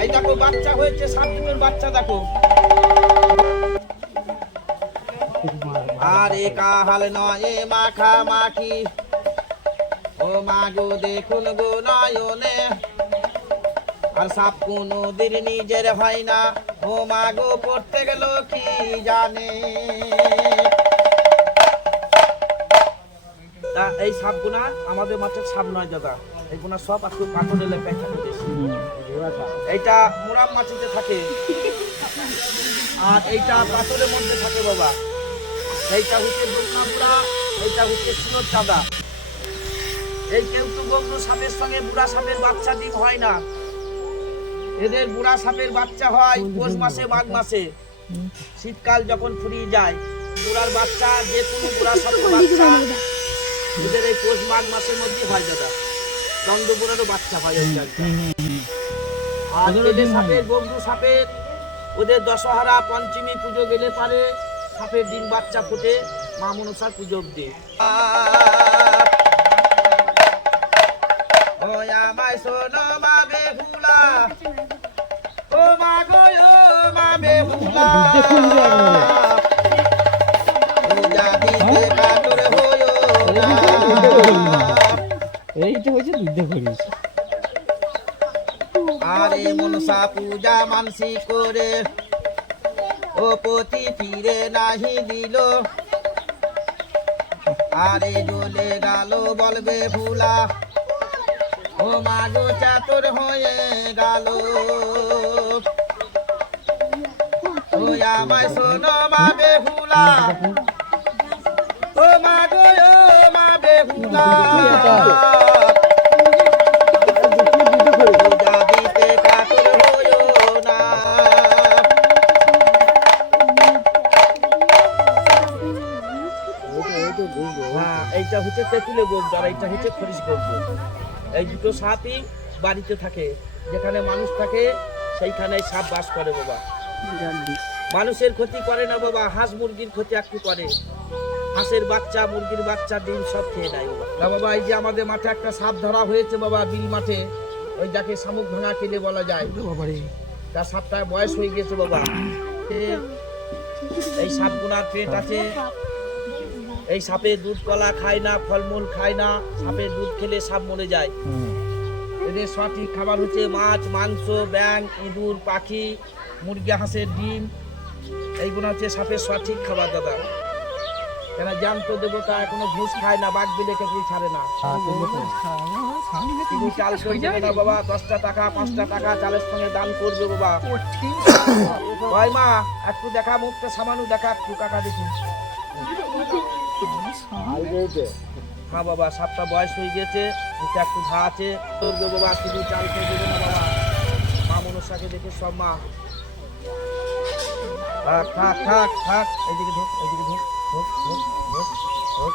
এই দেখো বাচ্চা হয়েছে, সাপ দুটোর বাচ্চা দেখো। আর একা হাল নয় মাখা মাখি, ও মা গো দেখুন গো নয়নে। আর সাপ কোনো দিন নিজের হয় না, ও মা গো পড়তে গেল কি জানে। তা এই সাপগুনা আমাদের মাঠের সাপ নয় দাদা, এইগুলা সব একটু পাথর এলাকায় থাকে বেশি। এইটা মোরাম মাটিতে থাকে, আর এইটা পাথরের মধ্যে থাকে বাবা। এইটা হচ্ছে দুর্গাপুরা, এইটা হচ্ছে সুরত চাঁদা। এই কেউটু গঙ্গু সাপের সঙ্গে বুড়া সাপের বাচ্চা ডিম হয় না। এদের বুড়া সাপের বাচ্চা হয় পৌষ মাসে মাঘ মাসে। শীতকাল যখন ফুরিয়ে যায়, বুড়ার বাচ্চা যে কোনো বুড়া সাপের বাচ্চা এদের এই পৌষ মাঘ মাসের মধ্যে হয় দাদা। চন্দ্রপুরেরও বাচ্চা হয় ওই জায়গাটা। আর এদের সাপের গঙ্গু সাপের ওদের দশহরা পঞ্চমী পুজো গেলে পারে সাপের ডিম বাচ্চা ফুটে মা মনসার পুজো অব্দি। ও আমায় শোনো মা বেহুলা, ও মা গো ও মা বেহুলা, পূজা দিতে কাতর হইও না। এইটা হচ্ছে দুধে করিস। আরে মনসা পূজা মানসি করে ও পতি ফিরে নাহি দিল। আরে জ্বলে গেল বলবে ভুলা, ও মা গো চাতর হয়ে গেল। ও আমায় শোনো মা বেহুলা, ও মা গো ও মা বেহুলা, পূজা দিতে কাতর হইও না। হ্যাঁ, এইটা হচ্ছে তেঁতুলে গোবর আর এইটা হচ্ছে খরিশ গোবর। এই দুটো সাপই বাড়িতে থাকে, যেখানে মানুষ থাকে সেইখানে সাপ বাস করে বাবা। মানুষের ক্ষতি করে না বাবা, হাঁস মুরগির ক্ষতি একটু করে। হাঁসের বাচ্চা মুরগির বাচ্চা ডিম সব খেয়ে নেয় বাবা। না বাবা, এই যে আমাদের মাঠে একটা সাপ ধরা হয়েছে বাবা, বিল মাঠে, ওই যাকে শামুক ভাঙা কেলে বলা যায়। তার সাপটা বয়স হয়ে গেছে বাবা। এই সাপগুনার পেট আছে, এই সাপে দুধ কলা খায় না, ফলমূল খায় না। সাপের দুধ খেলে সাপ মরে যায়। এদের সঠিক খাবার হচ্ছে মাছ, মাংস, ব্যাঙ, ইঁদুর, পাখি, মুরগি, হাঁসের ডিম। এইগুলো হচ্ছে সাপের সঠিক খাবার দাদা। কেন জ্যান্ত দেবতা এখনো ঘুষ খায় না, বাঘ বিলে কেউ ছাড়ে না। তুমি চাল সই দেবে না বাবা, 10টা টাকা 5টা টাকা চালের সঙ্গে দান করবে বাবা। ভাই মা একটু দেখা, মুখটা সামান্য দেখা একটু, কাকা দেখুন। হ্যাঁ বাবা, সাপটা বয়স হয়ে গেছে, মুখে একটু ঘা আছে। করবে বাবা, শুধু চাল খেয়ে দেবে না বাবা। মা মনসাকে দেখে সব মা। থাক থাক থাক থাক, এইদিকে ঢোক, এইদিকে ঢোক, ঢোক ঢোক ঢোক ঢোক।